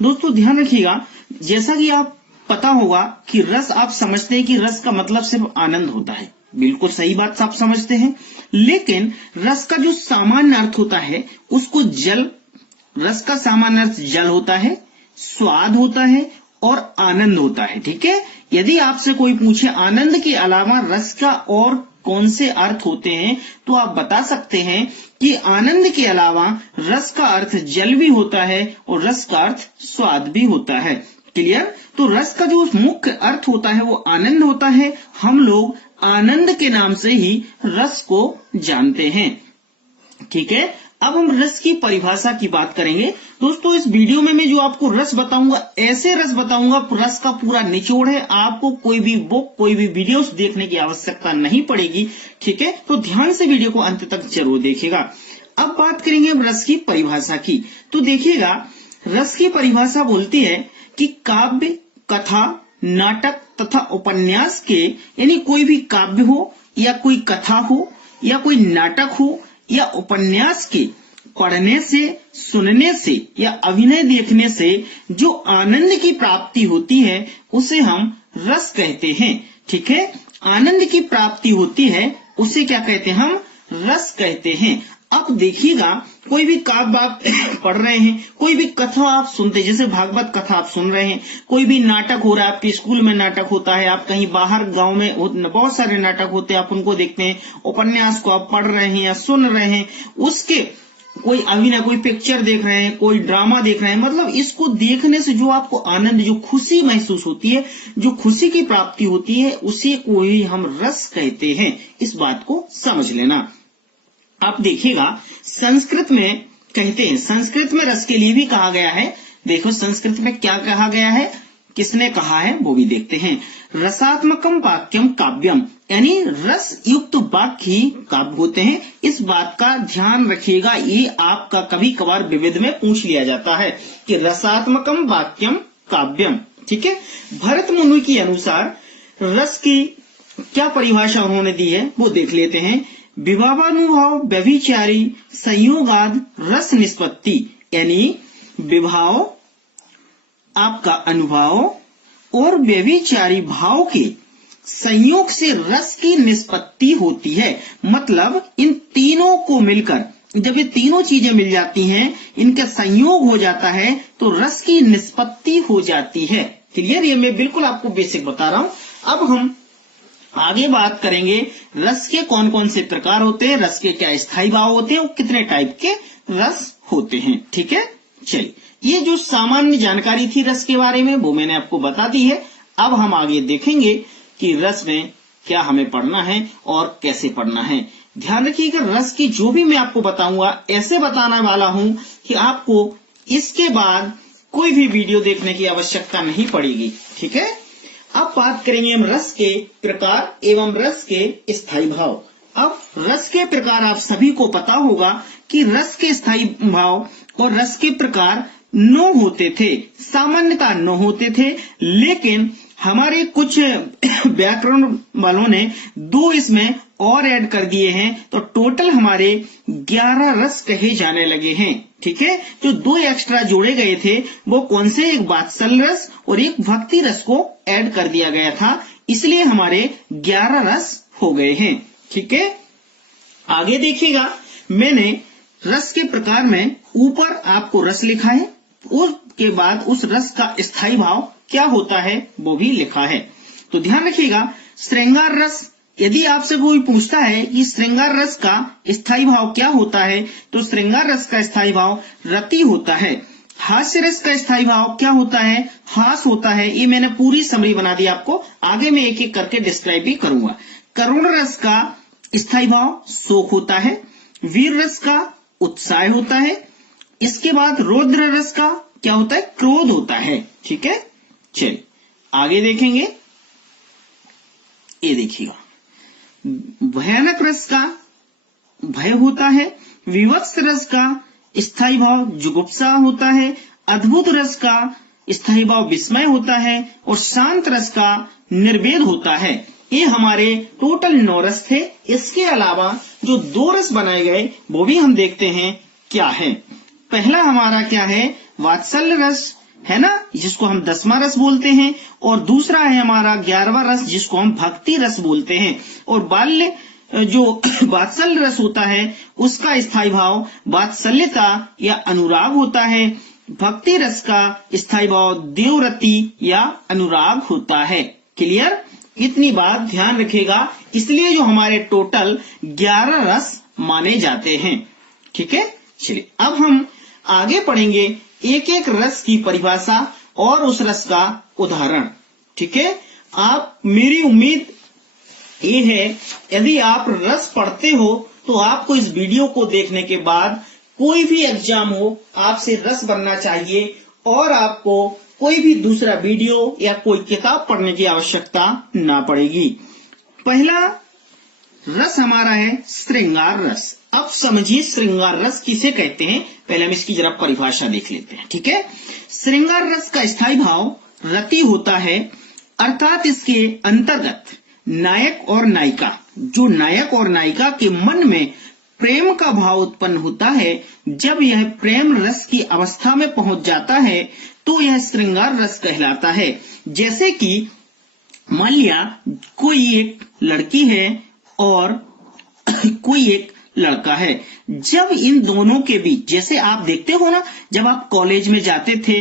दोस्तों ध्यान रखिएगा, जैसा कि आप पता होगा कि रस, आप समझते हैं कि रस का मतलब सिर्फ आनंद होता है। बिल्कुल सही बात आप समझते हैं, लेकिन रस का जो सामान्य अर्थ होता है उसको जल, रस का सामान्य अर्थ जल होता है, स्वाद होता है और आनंद होता है। ठीक है, यदि आपसे कोई पूछे आनंद के अलावा रस का और कौन से अर्थ होते हैं, तो आप बता सकते हैं कि आनंद के अलावा रस का अर्थ जल भी होता है और रस का अर्थ स्वाद भी होता है। क्लियर? तो रस का जो मुख्य अर्थ होता है वो आनंद होता है। हम लोग आनंद के नाम से ही रस को जानते हैं। ठीक है, अब हम रस की परिभाषा की बात करेंगे। दोस्तों इस वीडियो में मैं जो आपको रस बताऊंगा, ऐसे रस बताऊंगा, रस का पूरा निचोड़ है। आपको कोई भी बुक, कोई भी वीडियोस देखने की आवश्यकता नहीं पड़ेगी। ठीक है, तो ध्यान से वीडियो को अंत तक जरूर देखिएगा। अब बात करेंगे हम रस की परिभाषा की। तो देखिएगा, रस की परिभाषा बोलती है कि काव्य, कथा, नाटक तथा उपन्यास के, यानी कोई भी काव्य हो या कोई कथा हो या कोई नाटक हो या उपन्यास के पढ़ने से, सुनने से या अभिनय देखने से जो आनंद की प्राप्ति होती है उसे हम रस कहते हैं। ठीक है, आनंद की प्राप्ति होती है उसे क्या कहते हैं? हम रस कहते हैं। अब देखिएगा, कोई भी काव्य आप पढ़ रहे हैं, कोई भी कथा आप सुनते हैं, जैसे भागवत कथा आप सुन रहे हैं, कोई भी नाटक हो रहा है, आपके स्कूल में नाटक होता है, आप कहीं बाहर गांव में बहुत सारे नाटक होते हैं, आप उनको देखते हैं, उपन्यास को आप पढ़ रहे हैं या सुन रहे हैं, उसके कोई अभिनय, कोई पिक्चर देख रहे हैं, कोई ड्रामा देख रहे हैं, मतलब इसको देखने से जो आपको आनंद, जो खुशी महसूस होती है, जो खुशी की प्राप्ति होती है, उसी को ही हम रस कहते हैं। इस बात को समझ लेना। आप देखिएगा, संस्कृत में कहते हैं, संस्कृत में रस के लिए भी कहा गया है। देखो संस्कृत में क्या कहा गया है, किसने कहा है, वो भी देखते हैं। रसात्मकम वाक्यम काव्यम, यानी रस युक्त वाक्य ही काव्य होते हैं। इस बात का ध्यान रखिएगा, ये आपका कभी कभार विविध में पूछ लिया जाता है कि रसात्मकम वाक्यम काव्यम। ठीक है, भरत मुनि के अनुसार रस की क्या परिभाषा उन्होंने दी है वो देख लेते हैं। विभावानुभाव व्यभिचारी संयोगाद रस निष्पत्ति, यानी विभाव, आपका अनुभव और व्यभिचारी भाव के संयोग से रस की निष्पत्ति होती है। मतलब इन तीनों को मिलकर, जब ये तीनों चीजें मिल जाती हैं, इनका संयोग हो जाता है तो रस की निष्पत्ति हो जाती है। क्लियर? ये मैं बिल्कुल आपको बेसिक बता रहा हूं। अब हम आगे बात करेंगे रस के कौन कौन से प्रकार होते हैं, रस के क्या स्थायी भाव होते हैं और कितने टाइप के रस होते हैं। ठीक है, चलिए, ये जो सामान्य जानकारी थी रस के बारे में वो मैंने आपको बता दी है। अब हम आगे देखेंगे कि रस में क्या हमें पढ़ना है और कैसे पढ़ना है। ध्यान रखिएगा, रस की जो भी मैं आपको बताऊंगा ऐसे बताने वाला हूं कि आपको इसके बाद कोई भी वीडियो देखने की आवश्यकता नहीं पड़ेगी। ठीक है, अब बात करेंगे हम रस के प्रकार एवं रस के स्थायी भाव। अब रस के प्रकार आप सभी को पता होगा कि रस के स्थायी भाव और रस के प्रकार 9 होते थे, सामान्यतः 9 होते थे, लेकिन हमारे कुछ व्याकरण वालों ने 2 इसमें और ऐड कर दिए हैं, तो टोटल हमारे 11 रस कहे जाने लगे हैं। ठीक है, जो 2 एक्स्ट्रा जोड़े गए थे वो कौन से, एक वात्सल्य रस और एक भक्ति रस को ऐड कर दिया गया था, इसलिए हमारे 11 रस हो गए हैं। ठीक है, आगे देखिएगा, मैंने रस के प्रकार में ऊपर आपको रस लिखा है, उसके बाद उस रस का स्थायी भाव क्या होता है वो भी लिखा है। तो ध्यान रखिएगा, श्रृंगार रस, यदि आपसे कोई पूछता है कि श्रृंगार रस का स्थायी भाव क्या होता है, तो श्रृंगार रस का स्थायी भाव रति होता है। हास्य रस का स्थायी भाव क्या होता है, हास होता है। ये मैंने पूरी समरी बना दी आपको, आगे मैं एक एक करके डिस्क्राइब भी करूंगा। करुण रस का स्थायी भाव शोक होता है। वीर रस का उत्साह होता है। इसके बाद रौद्र रस का क्या होता है, क्रोध होता है। ठीक है, चलिए आगे देखेंगे। ये देखिएगा, भयानक रस का भय होता है। विवत्स रस का स्थायी भाव जुगुप्सा होता है। अद्भुत रस का स्थायी भाव विस्मय होता है और शांत रस का निर्वेद होता है। ये हमारे टोटल 9 रस थे। इसके अलावा जो 2 रस बनाए गए वो भी हम देखते हैं क्या है। पहला हमारा क्या है, वात्सल्य रस, है ना, जिसको हम 10वां रस बोलते हैं, और दूसरा है हमारा 11वां रस जिसको हम भक्ति रस बोलते हैं। और बाल्य जो वात्सल्य रस होता है उसका स्थायी भाव वात्सल्यता या अनुराग होता है। भक्ति रस का स्थायी भाव देवरति या अनुराग होता है। क्लियर, इतनी बात ध्यान रखेगा। इसलिए जो हमारे टोटल 11 रस माने जाते हैं। ठीक है, चलिए अब हम आगे पढ़ेंगे एक एक रस की परिभाषा और उस रस का उदाहरण। ठीक है, आप, मेरी उम्मीद ये है यदि आप रस पढ़ते हो तो आपको इस वीडियो को देखने के बाद कोई भी एग्जाम हो आपसे रस बनना चाहिए और आपको कोई भी दूसरा वीडियो या कोई किताब पढ़ने की आवश्यकता ना पड़ेगी। पहला रस हमारा है श्रृंगार रस। अब समझिए श्रृंगार रस किसे कहते हैं, पहले हम इसकी जरा परिभाषा देख लेते हैं। ठीक है, श्रृंगार रस का स्थायी भाव रति होता है, अर्थात इसके अंतर्गत नायक और नायिका, जो नायक और नायिका के मन में प्रेम का भाव उत्पन्न होता है, जब यह प्रेम रस की अवस्था में पहुंच जाता है तो यह श्रृंगार रस कहलाता है। जैसे कि मान लिया कोई एक लड़की है और कोई एक लड़का है, जब इन दोनों के बीच, जैसे आप देखते हो ना, जब आप कॉलेज में जाते थे,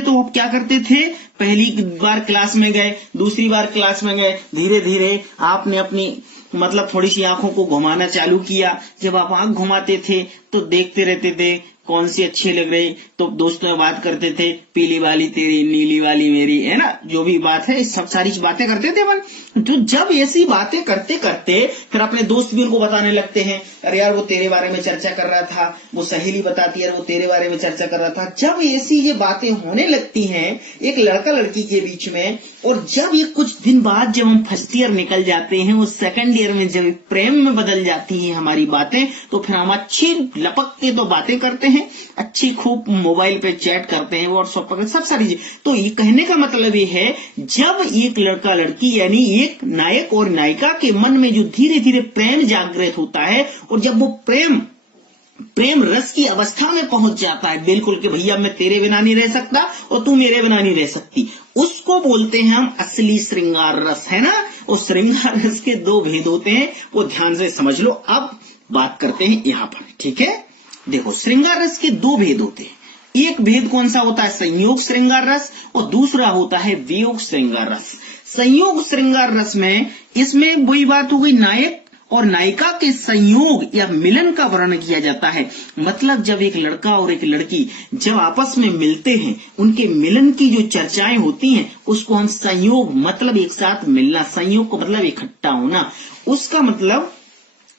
तो आप क्या करते थे, पहली बार क्लास में गए, दूसरी बार क्लास में गए, धीरे धीरे आपने अपनी मतलब थोड़ी सी आंखों को घुमाना चालू किया। जब आप आंख घुमाते थे तो देखते रहते थे कौन सी अच्छी लग रही, तो दोस्तों में बात करते थे, पीली वाली तेरी, नीली वाली मेरी, है ना, जो भी बात है सब सारी बातें करते थे अपन। तो जब ऐसी बातें करते करते फिर अपने दोस्त भी उनको बताने लगते हैं, अरे यार वो तेरे बारे में चर्चा कर रहा था, वो सहेली बताती है वो तेरे बारे में चर्चा कर रहा था। जब ऐसी ये बातें होने लगती हैं एक लड़का लड़की के बीच में, और जब ये कुछ दिन बाद जब हम फर्स्ट ईयर निकल जाते हैं, वो सेकंड ईयर में जब प्रेम में बदल जाती हैं हमारी बातें, तो फिर हम अच्छी लपक के तो बातें करते हैं, अच्छी खूब मोबाइल पे चैट करते हैं, व्हाट्सएप पर सब सारी चीज। तो ये कहने का मतलब ये है, जब एक लड़का लड़की यानी एक नायक और नायिका के मन में जो धीरे धीरे प्रेम जागृत होता है, और जब वो प्रेम रस की अवस्था में पहुंच जाता है बिल्कुल कि भैया मैं तेरे बिना नहीं रह सकता और तू मेरे बिना नहीं रह सकती, उसको बोलते हैं हम असली श्रृंगार रस, है ना। और श्रृंगार रस के 2 भेद होते हैं, वो ध्यान से समझ लो। अब बात करते हैं यहां पर। ठीक है, देखो श्रृंगार रस के 2 भेद होते हैं। एक भेद कौन सा होता है, संयोग श्रृंगार रस, और दूसरा होता है वियोग श्रृंगार रस। संयोग श्रृंगार रस में, इसमें वही बात हो गई, नायक और नायिका के संयोग या मिलन का वर्णन किया जाता है। मतलब जब एक लड़का और एक लड़की जब आपस में मिलते हैं, उनके मिलन की जो चर्चाएं होती हैं उसको हम संयोग, मतलब एक साथ मिलना, संयोग को मतलब इकट्ठा होना, उसका मतलब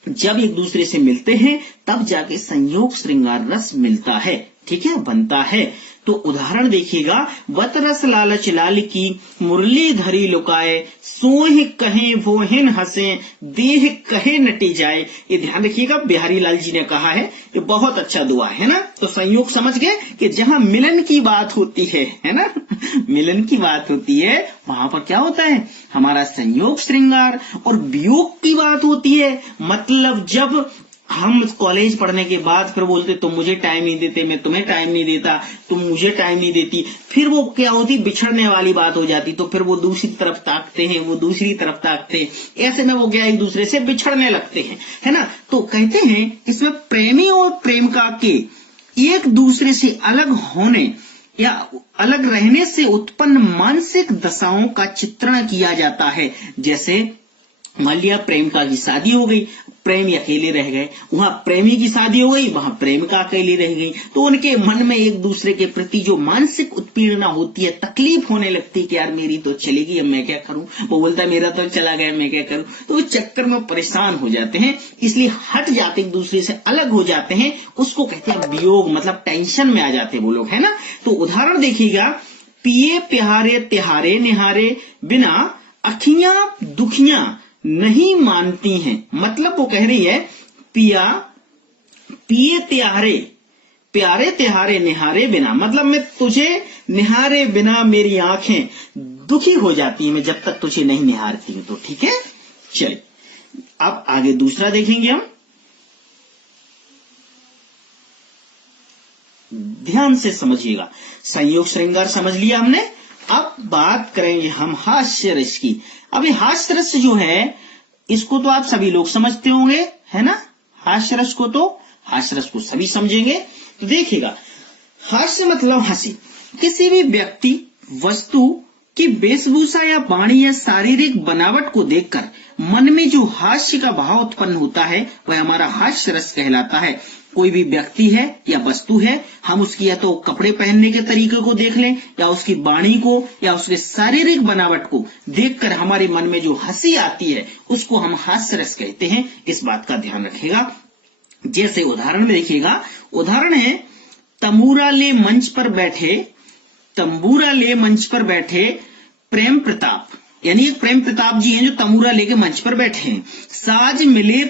जब एक दूसरे से मिलते हैं तब जाके संयोग श्रृंगार रस मिलता है। ठीक है, बनता है। तो उदाहरण देखिएगा, वत रस लालच लाल की, मुरली धरी लुकाए, सोह कहे भोहिन हंसे, देह कहे नटी जाए। ये ध्यान रखिएगा, बिहारी लाल जी ने कहा है, ये बहुत अच्छा दुआ है ना। तो संयोग समझ गए कि जहां मिलन की बात होती है ना, मिलन की बात होती है, वहां पर क्या होता है हमारा संयोग श्रृंगार। और वियोग की बात होती है, मतलब जब हम कॉलेज पढ़ने के बाद फिर बोलते तुम मुझे टाइम नहीं देते, मैं तुम्हें टाइम नहीं देता, तुम मुझे टाइम नहीं देती, फिर वो क्या होती, बिछड़ने वाली बात हो जाती। तो फिर वो दूसरी तरफ ताकते हैं, वो दूसरी तरफ ताकते हैं, ऐसे में वो क्या एक दूसरे से बिछड़ने लगते हैं, है ना। तो कहते हैं इसमें प्रेमी और प्रेमिका के एक दूसरे से अलग होने या अलग रहने से उत्पन्न मानसिक दशाओं का चित्रण किया जाता है। जैसे मान लिया प्रेमिका की शादी हो गई, प्रेमी अकेले रह गए, वहां प्रेमी की शादी हो गई, वहां प्रेमिका अकेली रह गई, तो उनके मन में एक दूसरे के प्रति जो मानसिक उत्पीड़ना होती है, तकलीफ होने लगती है कि यार मेरी तो चलेगी, अब मैं क्या करूं, वो बोलता है मेरा तो चला गया, मैं क्या करूं। तो उस चक्कर में परेशान हो जाते हैं, इसलिए हट जाते, एक दूसरे से अलग हो जाते हैं, उसको कहते हैं वियोग, मतलब टेंशन में आ जाते हैं वो लोग, है ना। तो उदाहरण देखिएगा, पिए प्यारे तिहारे निहारे बिना अखियां दुखियां नहीं मानती हैं। मतलब वो कह रही है पिए त्यारे, प्यारे तिहारे निहारे बिना, मतलब मैं तुझे निहारे बिना मेरी आंखें दुखी हो जाती हैं, मैं जब तक तुझे नहीं निहारती हूं। तो ठीक है, चलिए अब आगे दूसरा देखेंगे हम। ध्यान से समझिएगा। संयोग श्रृंगार समझ लिया हमने। अब बात करेंगे हम हास्य रस की। अभी हास्य रस जो है इसको तो आप सभी लोग समझते होंगे, है ना। हास्य रस को सभी समझेंगे। तो देखिएगा, हास्य मतलब हंसी। किसी भी व्यक्ति, वस्तु की वेशभूषा या वाणी या शारीरिक बनावट को देखकर मन में जो हास्य का भाव उत्पन्न होता है वह हमारा हास्य रस कहलाता है। कोई भी व्यक्ति है या वस्तु है, हम उसकी या तो कपड़े पहनने के तरीके को देख लें या उसकी वाणी को या उसके शारीरिक बनावट को देखकर हमारे मन में जो हंसी आती है उसको हम हास्य रस कहते हैं। इस बात का ध्यान रखिएगा। जैसे उदाहरण में देखिएगा, उदाहरण है तंबूरा ले मंच पर बैठे प्रेम प्रताप, यानी प्रेम प्रताप जी हैं जो तंबूरा लेके मंच पर बैठे हैं। साज मिले